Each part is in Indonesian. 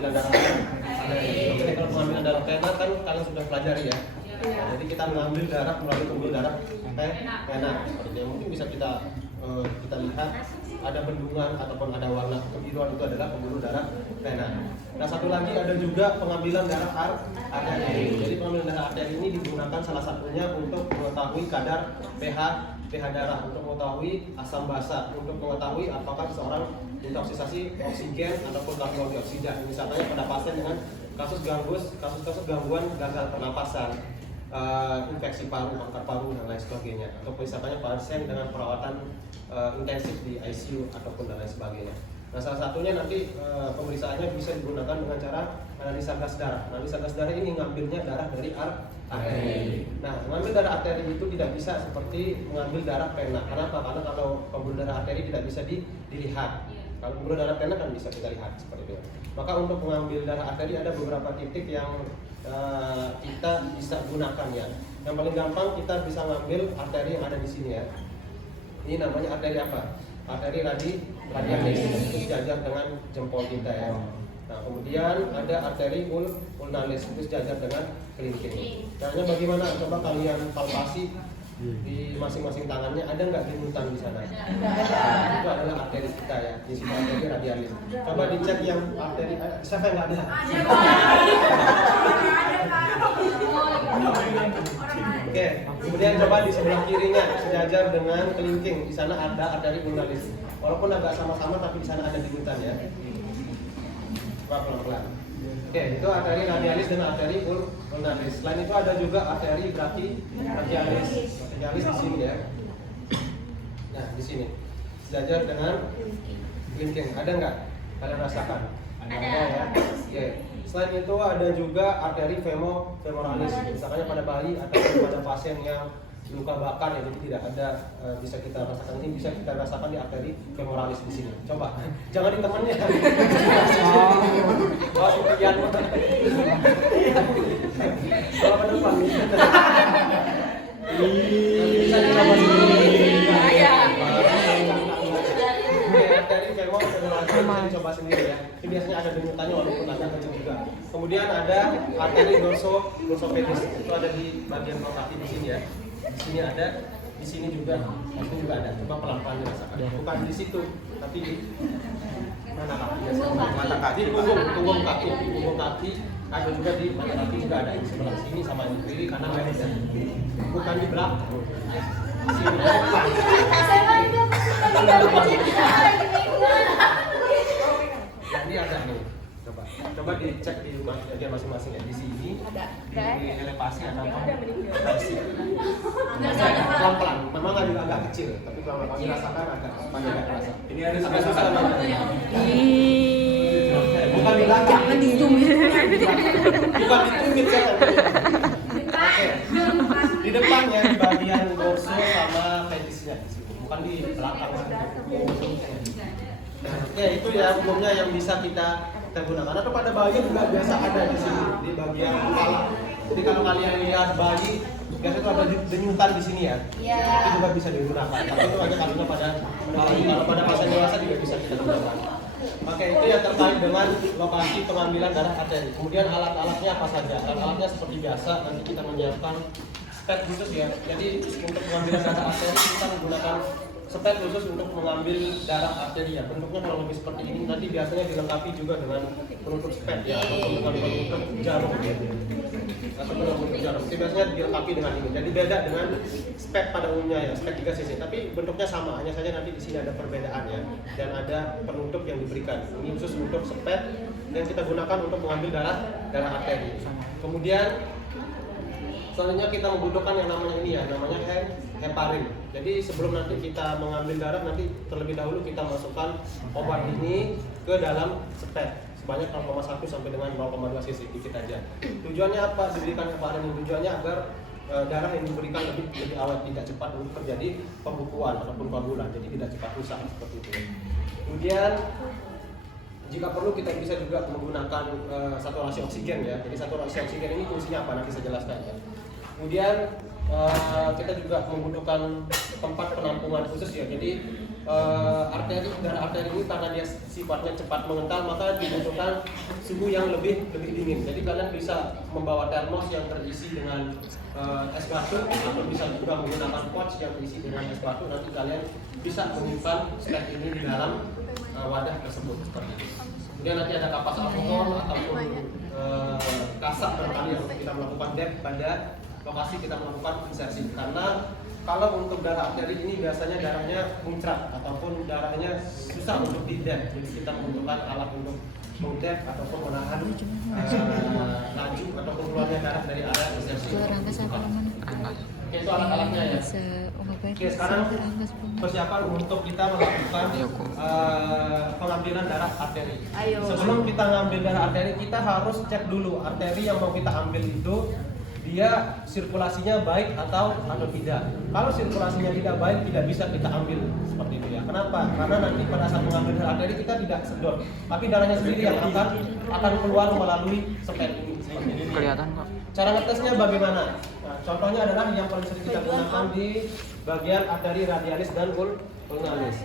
pengambilan darah arteri. Jadi kalau pengambilan darah vena kan kalian sudah pelajari ya. Nah, jadi kita mengambil darah melalui pembuluh darah vena. Seperti yang mungkin bisa kita lihat ada bendungan ataupun ada warna kebiruan, itu adalah pembuluh darah vena. Nah, satu lagi ada juga pengambilan darah arteri. Jadi pengambilan darah arteri ini digunakan salah satunya untuk mengetahui kadar pH darah, untuk mengetahui asam basa, untuk mengetahui apakah seseorang intoksisasi oksigen ataupun karbon dioksida. Misalnya pada pasien dengan kasus gangguan gagal pernapasan, infeksi paru, kanker paru dan lain sebagainya, atau misalnya pasien dengan perawatan intensif di ICU ataupun dan lain sebagainya. Nah, salah satunya nanti pemeriksaannya bisa digunakan dengan cara analisa gas darah. Analisa gas darah ini ngambilnya darah dari arteri. Nah, mengambil darah arteri itu tidak bisa seperti mengambil darah vena. Karena apa? Karena kalau pembuluh darah arteri tidak bisa dilihat. Kalau pembuluh darah vena kan bisa kita lihat seperti itu. Maka untuk mengambil darah arteri ada beberapa titik yang kita bisa gunakan ya. Yang paling gampang kita bisa ngambil arteri yang ada di sini ya. Ini namanya arteri apa? Arteri radialis, itu sejajar dengan jempol kita ya. Nah, kemudian ada arteri ulnaris, itu sejajar dengan kelingking. Caranya bagaimana? Coba kalian palpasi di masing-masing tangannya, ada nggak denyutan di sana? Itu adalah arteri kita ya, di sini arteri radialis. Coba dicek yang arteri, siapa yang nggak ada? Oke, kemudian coba di sebelah kirinya sejajar dengan kelingking, di sana ada arteri ulnaris. Walaupun agak sama-sama, tapi di sana ada denyutan ya. Coba pelan-pelan. Oke, itu arteri radialis dan arteri ulnaris. Selain itu ada juga arteri brachialis. Brachialis di sini ya. Nah, di sini sejajar dengan kelingking. Ada nggak? Kalian rasakan? Ada ya. Oke. Selain itu ada juga arteri femoralis. Misalnya pada bayi atau pada pasien yang luka bakar ya, jadi tidak ada bisa kita rasakan. Ini bisa kita rasakan di arteri femoralis di sini. Coba, jangan di temannya. Oh, sekian. Kalau ke depan. Bisa dicoba sendiri. Arteri femoralis dicoba sendiri ya. Ini biasanya ada denyutannya walaupun agak kecil juga. Kemudian ada arteri dorsopedis. Itu ada di bagian kaki di sini ya. Di sini ada, di sini juga ada. Coba pelan-pelan dirasakan. Bukan di situ, tapi di mana kakinya? Mata kaki, punggung kaki. Ada juga di mata kaki juga ada di sebelah sini sama di kiri kanan ada. Bukan di belakang. Di sini. Ini ada nih. Coba dicek di bagian masing-masing ya. Di sini di elevasi ada apa? Pelan-pelan. Memang agak kecil, tapi kalau kami rasakan agak terasa. Ini ada sampai susah banget. Bukan di belakang. Jangan ditumit. Bukan ditumit ya. Oke. Di depannya di bagian dorso sama pedisnya di sini. Bukan di belakang. Nah, ya itu ya umumnya yang bisa kita gunakan. Atau pada bayi juga biasa ada di sini di bagian kepala. Jadi kalau kalian lihat bayi biasanya itu ada denyutan di sini ya. Itu juga bisa digunakan. Tapi itu hanya kalau pada pasien dewasa juga bisa kita gunakan. Oke, itu yang terkait dengan lokasi pengambilan darah arteri. Kemudian alat-alatnya apa saja? Alat-alatnya seperti biasa nanti kita menyiapkan step khusus ya. Jadi untuk pengambilan darah arteri kita menggunakan step khusus untuk mengambil darah arteri ya. Bentuknya kurang lebih seperti ini. Nanti biasanya dilengkapi juga dengan penutup step ya, atau dengan penutup jarum ya. Atau penutup jarum. Itu biasanya dilengkapi dengan ini. Jadi beda dengan step pada umumnya ya, step 3 cc. Tapi bentuknya sama, hanya saja nanti di sini ada perbedaan ya. Dan ada penutup yang diberikan. Ini khusus untuk step yang kita gunakan untuk mengambil darah arteri. Kemudian selanjutnya kita membutuhkan yang namanya ini ya, namanya heparin. Jadi sebelum nanti kita mengambil darah, nanti terlebih dahulu kita masukkan obat ini ke dalam step sebanyak 0,1 sampai dengan 0,2 cc dikit aja. Tujuannya apa? Diberikan heparin, tujuannya agar darah yang diberikan lebih awet, tidak cepat untuk terjadi pembukuan ataupun koagulan, jadi tidak cepat rusak seperti itu. Kemudian jika perlu kita bisa juga menggunakan saturasi oksigen ya. Jadi saturasi oksigen ini fungsinya apa? Nanti saya jelaskan ya. Kemudian kita juga membutuhkan tempat penampungan khusus ya. Jadi darah arteri ini karena dia sifatnya cepat mengental, maka dibutuhkan suhu yang lebih dingin. Jadi kalian bisa membawa termos yang terisi dengan es batu, atau bisa juga menggunakan pouch yang terisi dengan es batu. Nanti kalian bisa menyimpan stek ini di dalam wadah tersebut seperti ini. Kemudian nanti ada kapas alkohol ataupun kasak barangkali yang kita melakukan dep pada lokasi kita melakukan insersi. Karena kalau untuk darah arteri ini biasanya darahnya muncrat ataupun darahnya susah untuk didep, jadi kita membutuhkan alat untuk mendep ataupun menahan laju ataupun keluarnya darah dari area insersi. Oke, itu alat-alatnya ya. Oke, sekarang persiapan untuk kita melakukan pengambilan darah arteri. Sebelum kita ngambil darah arteri, kita harus cek dulu arteri yang mau kita ambil itu dia sirkulasinya baik atau tidak. Kalau sirkulasinya tidak baik, tidak bisa kita ambil seperti itu ya. Kenapa? Karena nanti pada saat mengambil darah arteri kita tidak sedot, tapi darahnya sendiri yang akan keluar melalui spet ini. Kelihatan kok. Cara ngetesnya bagaimana? Nah, contohnya adalah yang paling sering kita gunakan di bagian arteri radialis dan ulnalis.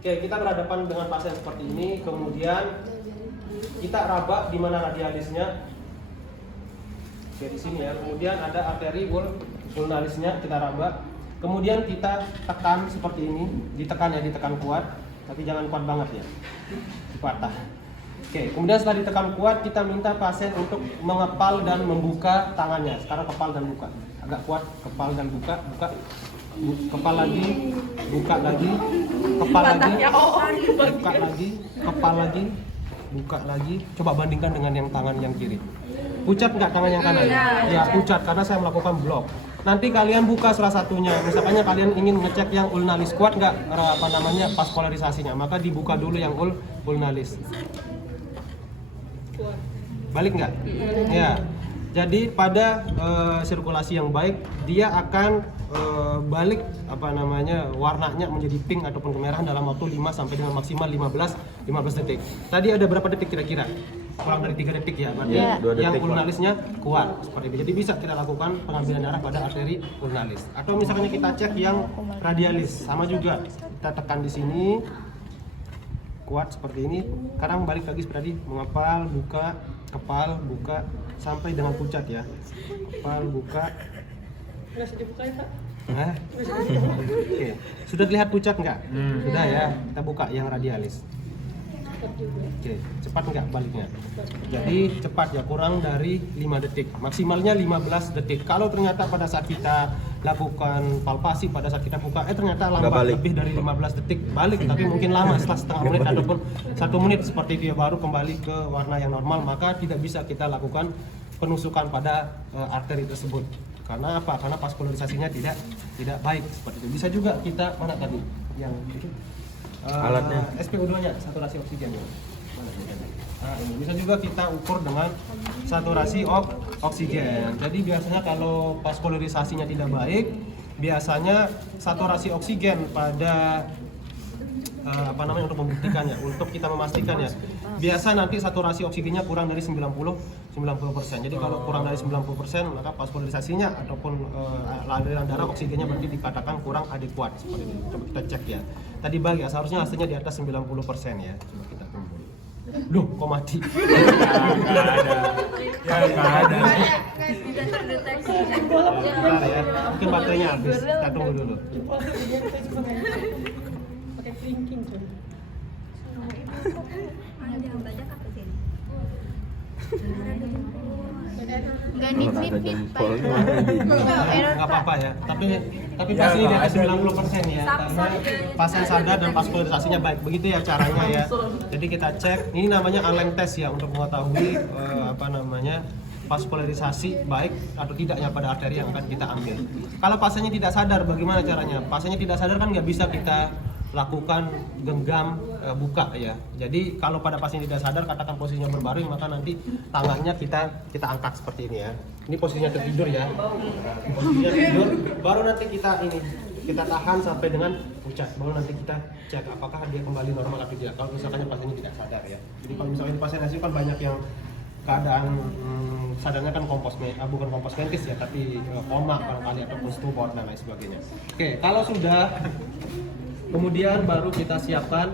Oke, kita berhadapan dengan pasien seperti ini, kemudian kita raba di mana radialisnya. Oke, di sini ya. Kemudian ada arteri ulnalisnya, kita raba. Kemudian kita tekan seperti ini, ditekan kuat, tapi jangan kuat banget ya. Dipatah. Oke, kemudian setelah ditekan kuat, kita minta pasien untuk mengepal dan membuka tangannya. Sekarang kepal dan buka. Agak kuat, kepal dan buka. Kepal lagi, buka lagi, kepal lagi, buka lagi, kepal lagi, buka lagi. Coba bandingkan dengan yang tangan yang kiri. Pucat nggak tangan yang kanan? Ya, pucat karena saya melakukan blok. Nanti kalian buka salah satunya. Misalnya kalian ingin ngecek yang ulnalis kuat nggak pas polarisasinya, maka dibuka dulu yang ulnalis. Balik nggak? Ya. Jadi pada sirkulasi yang baik, dia akan balik warnanya menjadi pink ataupun kemerahan dalam waktu 5 sampai dengan maksimal 15 detik. Tadi ada berapa detik kira-kira? Kurang dari 3 detik ya, berarti yang ulnalisnya kuat seperti itu. Jadi bisa kita lakukan pengambilan darah pada arteri ulnalis. Atau misalnya kita cek yang radialis, sama juga. Kita tekan di sini, kuat seperti ini. Sekarang balik lagi seperti mengepal, buka, kepal, buka sampai dengan pucat ya. Kepal, buka. Nah. Oke, sudah terlihat pucat nggak? Sudah ya. Kita buka yang radialis. Oke, cepat nggak baliknya? Jadi cepat ya, kurang dari 5 detik, maksimalnya 15 detik. Kalau ternyata pada saat kita lakukan palpasi, pada saat kita buka, ternyata lambat lebih dari 15 detik balik, tapi mungkin lama setelah setengah menit ataupun 1 menit seperti itu ya, baru kembali ke warna yang normal, maka tidak bisa kita lakukan penusukan pada arteri tersebut. Karena apa? Karena vaskularisasinya tidak baik seperti itu. Bisa juga kita mana tadi yang itu? Alatnya SpO2-nya, saturasi oksigen. Nah, ini bisa juga kita ukur dengan saturasi oksigen. Jadi biasanya kalau vaskularisasinya tidak baik, biasanya saturasi oksigen pada untuk membuktikannya, untuk kita memastikannya. Biasa nanti saturasi oksigennya kurang dari 90%. Jadi kalau kurang dari 90%, maka vaskularisasinya ataupun aliran darah oksigennya berarti dikatakan kurang adekuat seperti itu. Coba kita cek ya. Tadi bagi seharusnya hasilnya di atas 90% ya. Coba kita tunggu. Loh, kok mati? Enggak ada. Tidak terdeteksi. Bentar ya. Mungkin baterainya habis. Kita tunggu dulu. Pakai thinking coy. Jangan banyak apa sih? Enggak nit-nit Pak. Nggak apa-apa ya. Tapi pasti di atas 90% ya. Karena pasien sadar dan vaskularisasinya baik. Begitu ya caranya ya. Jadi kita cek. Ini namanya Allen test ya, untuk mengetahui vaskularisasi baik atau tidaknya pada arteri yang akan kita ambil. Kalau pasiennya tidak sadar, bagaimana caranya? Pasiennya tidak sadar kan nggak bisa kita lakukan genggam buka ya. Jadi kalau pada pasien tidak sadar, katakan posisinya berbaring, maka nanti tangannya kita angkat seperti ini ya. Ini posisinya tertidur ya. Posisinya tidur, baru nanti kita tahan sampai dengan pucat. Baru nanti kita cek apakah dia kembali normal atau tidak. Kalau misalkan pasiennya tidak sadar ya. Jadi kalau misalnya pasien ICU kan banyak yang keadaan sadarnya kan bukan kompos mentis ya, tapi koma barangkali ataupun stupor dan lain sebagainya. Oke, kalau sudah Kemudian baru kita siapkan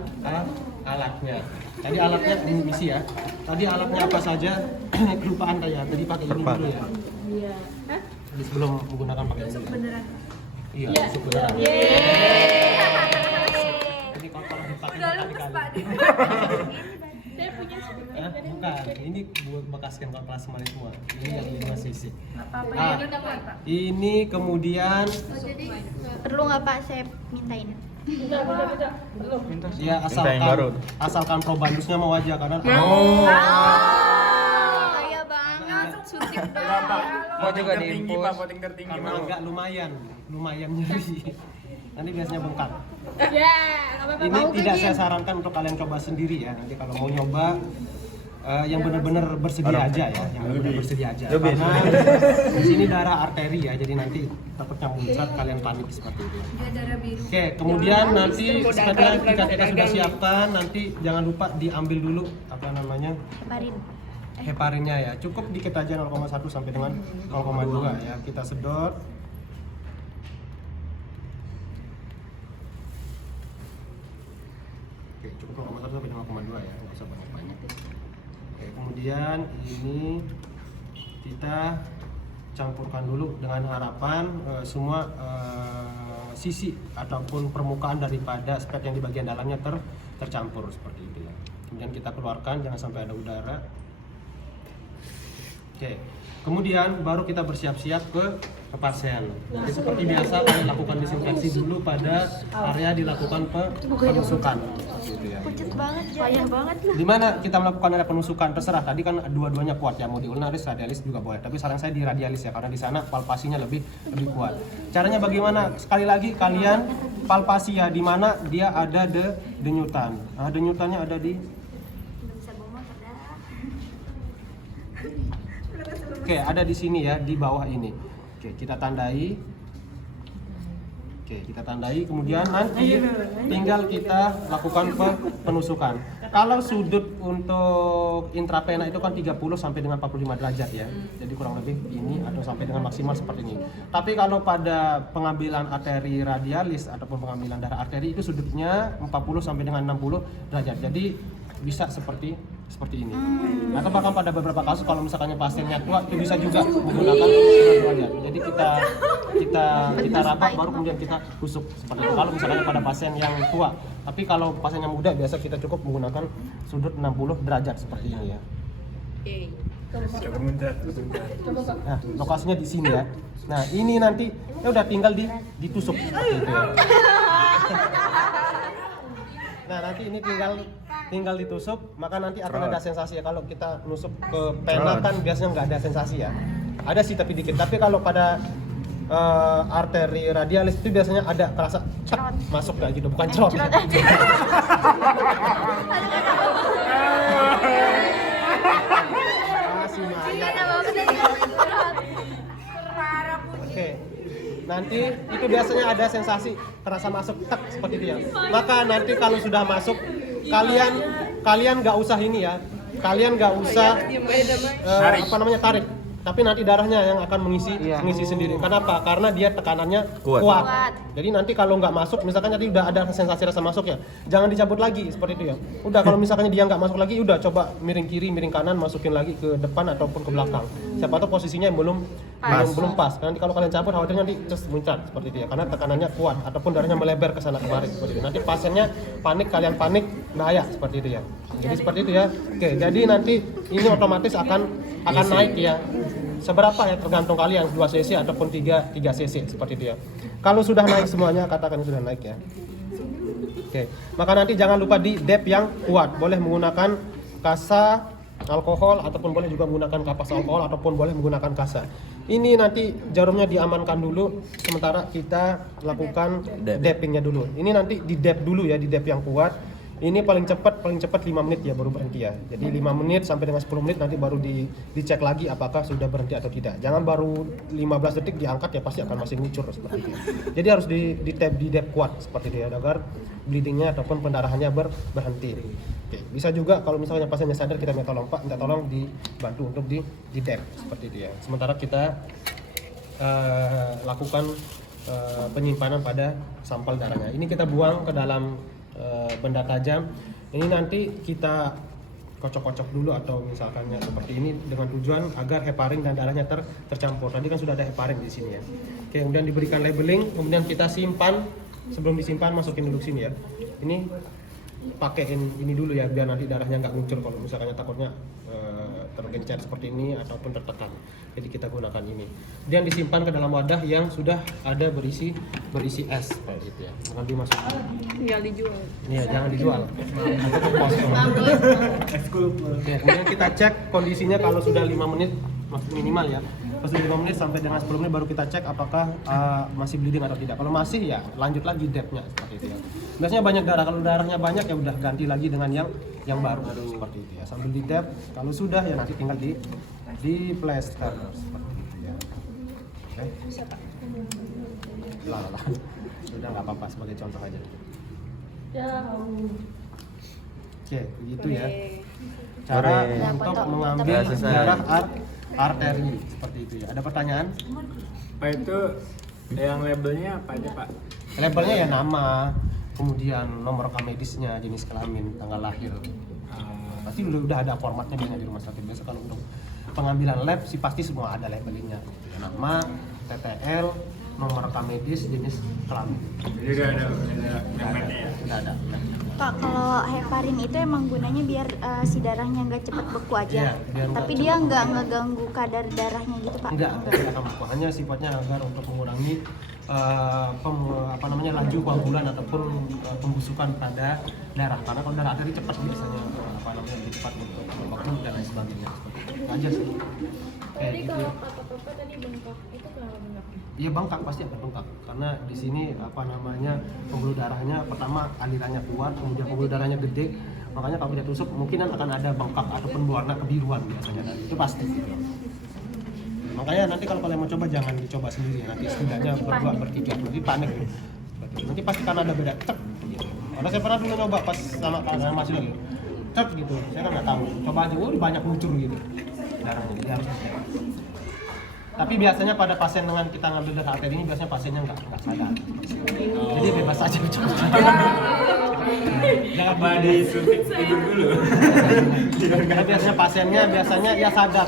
alatnya. Tadi alatnya misi ya. Tadi alatnya apa saja? Kelupaan saya. Tadi pakai ini dulu ya. Iya. Hah? Jadi sebelum menggunakan pakai ini. Beneran. Iya, tusuk beneran. Ini kalau dipakai Udah lupa Pak. Saya punya Bukan, ini buat bekaskan kalau kelas kemarin semua. Ini yang 5 cc. Apa-apa Ah. yang kita Pak. Ini kemudian Perlu nggak Pak saya mintain? Tidak. Belum. dia asalkan probandusnya mau aja karena Kaya banget, syuting Mau juga Tinggi diimpus. Pak, voting tertinggi karena mau. agak lumayan nyeri. Nanti biasanya bengkak. Ya, nggak apa-apa. Ini tidak saya sarankan untuk kalian coba sendiri ya. Nanti kalau mau nyoba yang benar-benar bersedia aja ya, yang benar-benar bersedia aja. Karena di sini darah arteri ya, jadi nanti takutnya muncrat kalian panik seperti itu. Dia darah biru. Oke, kemudian nanti setelah kita sudah siapkan, nanti jangan lupa diambil dulu apa namanya Heparin. heparinnya ya. Cukup dikit aja 0,1 sampai dengan 0,2 ya. Kita sedot. Oke, cukup 0,1 sampai dengan 0,2 ya, nggak usah banyak-banyak. Oke, kemudian ini kita campurkan dulu dengan harapan semua sisi ataupun permukaan daripada spek yang di bagian dalamnya tercampur seperti itu ya. Kemudian kita keluarkan, jangan sampai ada udara. Oke, kemudian baru kita bersiap-siap ke pasien. Jadi seperti biasa kalian lakukan disinfeksi dulu pada area dilakukan penusukan. Gitu ya. Pucet banget, payah banget. Di mana kita melakukan area penusukan terserah. Tadi kan dua-duanya kuat ya, mau di ulnaris, radialis juga boleh. Tapi saran saya di radialis ya, karena di sana palpasinya lebih kuat. Caranya bagaimana? Sekali lagi kalian palpasi ya, di mana dia ada denyutan. Nah, denyutannya ada di Bisa bawa motor dah. Oke, ada di sini ya, di bawah ini. Oke, kita tandai. Oke, kita tandai. Kemudian nanti tinggal kita lakukan penusukan. Kalau sudut untuk intravena itu kan 30 sampai dengan 45 derajat ya. Jadi kurang lebih ini atau sampai dengan maksimal seperti ini. Tapi kalau pada pengambilan arteri radialis ataupun pengambilan darah arteri itu sudutnya 40 sampai dengan 60 derajat. Jadi bisa seperti ini. Atau bahkan pada beberapa kasus kalau misalkannya pasiennya tua itu bisa juga menggunakan derajat. Jadi kita rapat baru kemudian kita tusuk seperti itu. Kalau misalnya pada pasien yang tua, tapi kalau pasien yang muda biasa kita cukup menggunakan sudut 60 derajat seperti ini ya. Coba muncrat. Nah, lokasinya di sini ya. Nah, ini nanti ya udah tinggal ditusuk seperti itu ya. Nah, nanti ini tinggal ditusuk, maka nanti akan ada sensasi ya. Kalau kita nusuk ke pena kan biasanya nggak ada sensasi ya. Ada sih tapi dikit. Tapi kalau pada arteri radialis itu biasanya ada kerasa cek masuk kayak gitu, bukan cerot. Masih Oke. Nanti itu biasanya ada sensasi terasa masuk tek seperti itu ya. Maka nanti kalau sudah masuk kalian nggak usah ini ya. Kalian nggak usah tarik. Tapi nanti darahnya yang akan mengisi sendiri. Kenapa? Karena dia tekanannya kuat. Jadi nanti kalau nggak masuk, misalkan tadi udah ada sensasi rasa masuk ya, jangan dicabut lagi seperti itu ya. Udah kalau misalkan dia nggak masuk lagi, udah coba miring kiri, miring kanan, masukin lagi ke depan ataupun ke belakang. Siapa tahu posisinya yang belum pas. Nanti kalau kalian cabut, khawatirnya nanti just muncrat seperti itu ya. Karena tekanannya kuat ataupun darahnya melebar ke sana kemari seperti itu. Nanti pasiennya panik, kalian panik, bahaya seperti itu ya. Jadi seperti itu ya. Oke, jadi nanti ini otomatis akan naik ya. Seberapa ya tergantung kalian 2 cc ataupun 3 cc seperti itu ya. Kalau sudah naik semuanya katakan sudah naik ya. Oke, maka nanti jangan lupa di dep yang kuat. Boleh menggunakan kasa alkohol ataupun boleh juga menggunakan kapas alkohol ataupun boleh menggunakan kasa. Ini nanti jarumnya diamankan dulu sementara kita lakukan depingnya dulu. Ini nanti di dep dulu ya, di dep yang kuat. Ini paling cepat 5 menit ya baru berhenti ya. Jadi 5 menit sampai dengan 10 menit nanti baru dicek lagi apakah sudah berhenti atau tidak. Jangan baru 15 detik diangkat ya pasti akan masih ngucur seperti itu. Jadi harus di dep kuat seperti itu ya agar bleedingnya ataupun pendarahannya berhenti. Oke, bisa juga kalau misalnya pasiennya sadar kita minta tolong dibantu untuk di dep seperti itu ya. Sementara kita lakukan penyimpanan pada sampel darahnya. Ini kita buang ke dalam benda tajam. Ini nanti kita kocok-kocok dulu atau misalkannya seperti ini dengan tujuan agar heparin dan darahnya tercampur. Tadi kan sudah ada heparin di sini ya. Oke, kemudian diberikan labeling, kemudian kita simpan. Sebelum disimpan masukin dulu sini ya. Ini pakein ini dulu ya biar nanti darahnya nggak ngucur kalau misalkannya takutnya tergencar seperti ini ataupun tertekan. Jadi kita gunakan ini. Kemudian disimpan ke dalam wadah yang sudah ada berisi es kayak gitu ya. Jangan dimasukin. Tinggal dijual. Iya, jangan dijual. Atau kosong. Oke, kemudian kita cek kondisinya kalau sudah 5 menit minimal ya. Pas 5 menit sampai dengan 10 menit baru kita cek apakah masih bleeding atau tidak. Kalau masih ya lanjut lagi depth-nya seperti itu ya. Biasanya banyak darah, kalau darahnya banyak ya udah ganti lagi dengan yang baru seperti itu ya. Sambil di depth, kalau sudah ya nanti tinggal di plaster seperti itu ya. Oke. Bisa Pak. Lah. Sudah nggak apa-apa sebagai contoh aja. Ya. Oke, begitu ya. Cara Boleh. untuk Foto. mengambil Udah selesai. darah arteri seperti itu ya. Ada pertanyaan? Pak itu yang labelnya apa aja Pak? Labelnya ya nama, kemudian nomor rekam medisnya, jenis kelamin, tanggal lahir. Pasti udah ada formatnya biasanya di rumah sakit. Biasa kalau untuk pengambilan lab sih pasti semua ada labelingnya. Nama, TTL, nomor rekam medis, jenis kelamin. Jadi udah ada namanya ya? Udah ada. Pak, kalau heparin itu emang gunanya biar si darahnya nggak cepet beku aja. Iya, biar nggak Tapi cepet dia beku. nggak ngeganggu kadar darahnya gitu Pak? Enggak akan beku. Hanya sifatnya agar untuk mengurangi laju koagulan ataupun pembusukan pada darah. Karena kalau darah arteri cepat biasanya lebih cepat untuk beku dan lain sebagainya. Seperti itu aja sih. Tadi Gitu. kalau kata Papa tadi bengkak, itu kenapa bengkaknya? Iya bengkak, pasti akan bengkak karena di sini pembuluh darahnya pertama alirannya kuat, kemudian pembuluh darahnya gede, makanya kalau kita tusuk mungkin akan ada bengkak ataupun berwarna kebiruan biasanya dan itu pasti. Makanya nanti kalau kalian mau coba jangan dicoba sendiri, nanti setidaknya berdua bertiga nanti panik gitu. Nanti pasti karena ada beda cek gitu. Karena saya pernah dulu nyoba pas sama masih lagi cek gitu, saya kan nggak tahu, coba aja, banyak lucur gitu darahnya, jadi harus dicek. Tapi biasanya pada pasien dengan kita ngambil darah arteri ini biasanya pasiennya nggak sadar. Jadi bebas aja coba. Jangan Apa disuntik tidur dulu? Karena biasanya pasiennya ya sadar.